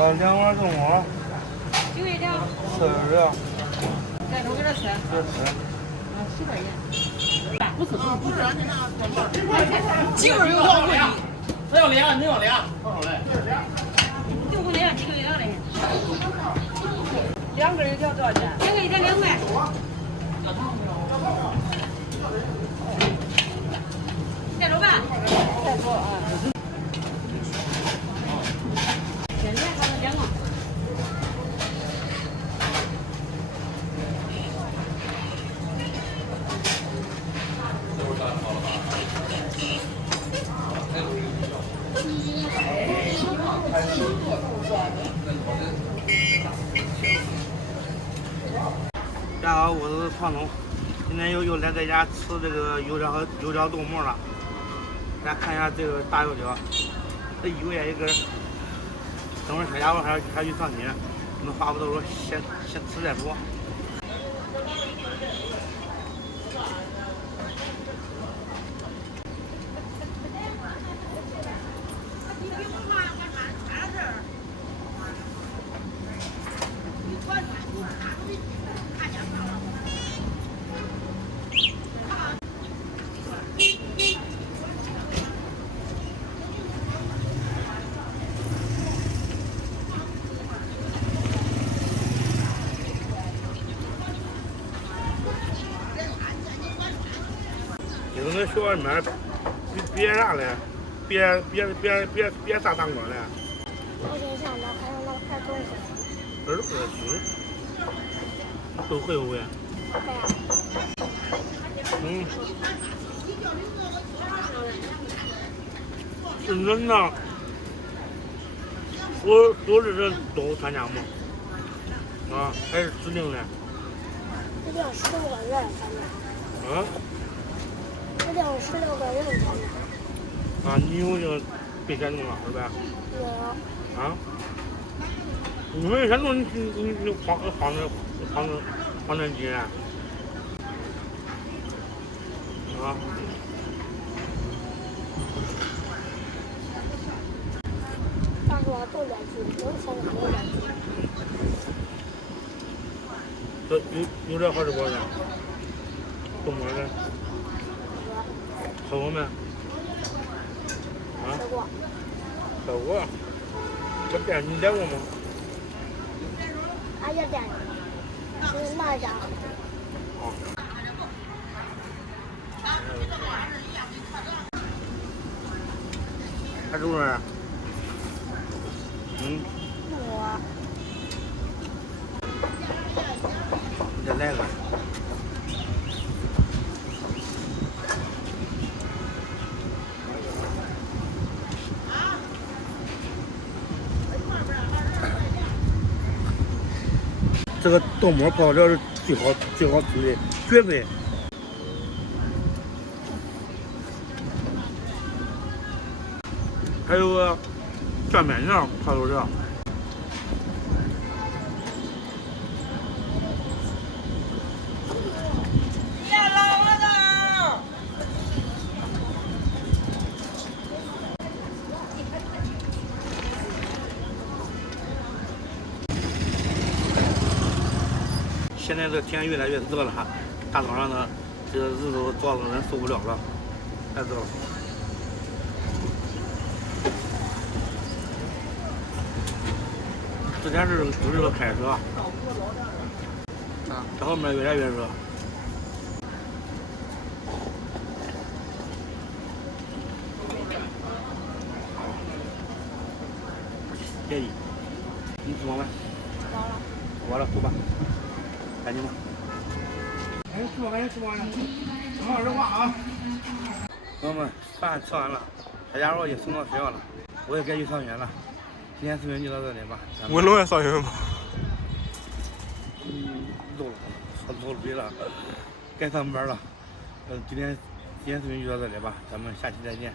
2碗中午。就一两。40啊。再多给点吃。这吃。10块钱。不是，鸡味有好贵。我要俩，你要俩，多少嘞6块钱，这个2的。2根一条多少钱2个一条2块。再说吧。再说啊。现在还是2个。大家好，我是胖总，今天又来在家吃这个油条豆沫了。大家看一下这个大油条，这1块钱一根。等会儿小家伙还去上学，我们话不多说，先吃再说。你们学校里面别啥嘞？别啥糖果嘞？我先想着还有那个二豆子。二豆子行，都会不会？会啊。是人呢？所有人都参加吗？啊，还是指定的？一定16个人参加。啊？一定16个人参加。啊，你有这个被选中了是吧？有。啊？你没选中，你放那几啊？啊？但是我都联系，有参加都联系。这有这好吃不好吃？豆沫的。吃过没？啊？吃过。吃过。这店你来过吗？俺也店里，是哪家？还住哪儿？我。你再来个。这个豆沫泡料是最好吃的，绝对。还有个蘸面条泡油条。现在这天越来越热了哈，大早上呢，这个日头照的人受不了了，太热了。之前是不热开车，这后面越来越热。介意？你吃完没？吃饱了。吃完了，走吧。赶紧吧。赶紧吃吧，赶紧吃吧，好好说话啊。朋友们，饭吃完了，小家伙也送到学校了，我也该去上学了。今天视频就到这里吧。文龙也上学吗？漏了，漏嘴了，该上班了。今天视频就到这里吧，咱们下期再见。